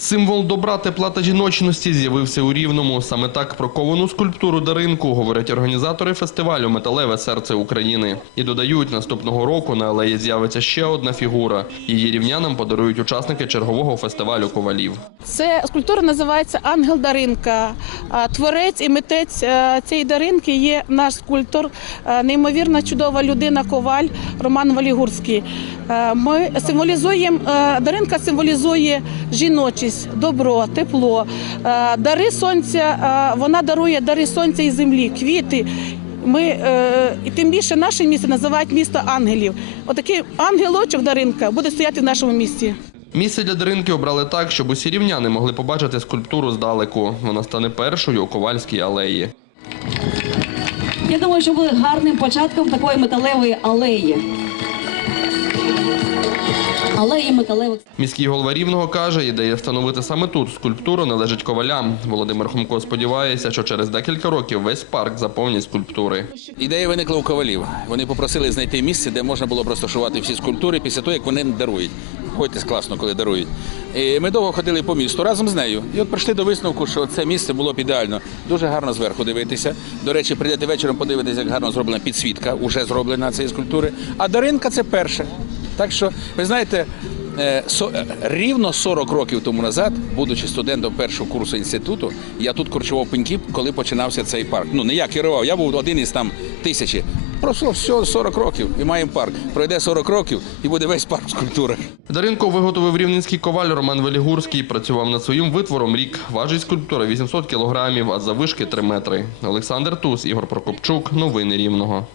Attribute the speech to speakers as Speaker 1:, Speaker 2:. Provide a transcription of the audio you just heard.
Speaker 1: Символ добра, тепла та жіночності з'явився у Рівному. Саме так про ковану скульптуру Даринку говорять організатори фестивалю Металеве серце України. І додають, наступного року на алеї з'явиться ще одна фігура. Її рівнянам подарують учасники чергового фестивалю ковалів.
Speaker 2: Це скульптура називається Ангел Даринка. Творець і митець цієї даринки є наш скульптор, неймовірна чудова людина Коваль Роман Валігурський. Ми символізуємо Даринка символізує жіночість, добро, тепло, Е, дари сонця. е, Вона дарує дари сонця і землі, квіти. Ми е, і тим більше наше місто називають місто ангелів. Отакий ангелочок Даринка буде стояти в нашому місті.
Speaker 1: Місце для Даринки обрали так, щоб усі рівняни могли побачити скульптуру здалеку. Вона стане першою у Ковальській алеї.
Speaker 3: Я думаю, що буде гарним початком такої металевої алеї. Алеї металевих.
Speaker 1: Міський голова Рівного каже, ідея встановити саме тут скульптуру належить ковалям. Володимир Хомко сподівається, що через декілька років весь парк заповнять скульптури.
Speaker 4: Ідея виникла у ковалів. Вони попросили знайти місце, де можна було б розташувати всі скульптури після того, як вони дарують. Ходьте класно, коли дарують. І ми довго ходили по місту разом з нею. І от прийшли до висновку, що це місце було б ідеально. Дуже гарно зверху дивитися. До речі, прийдете вечором, подивитися, як гарно зроблена підсвітка, уже зроблена цієї скульптури. А Даринка це перше. Так що, ви знаєте, е, е, рівно 40 років тому назад, будучи студентом першого курсу інституту, я тут корчував пеньки, коли починався цей парк. Ну не я керував, я був один із там тисячі. Пройшло всього 40 років і маємо парк. Пройде 40 років і буде весь парк в скульптурах.
Speaker 1: Даринку виготовив рівненський коваль Роман Велігурський. Працював над своїм витвором рік. Важить скульптура 800 кілограмів, а завишки 3 метри. Олександр Тус, Ігор Прокопчук. Новини Рівного.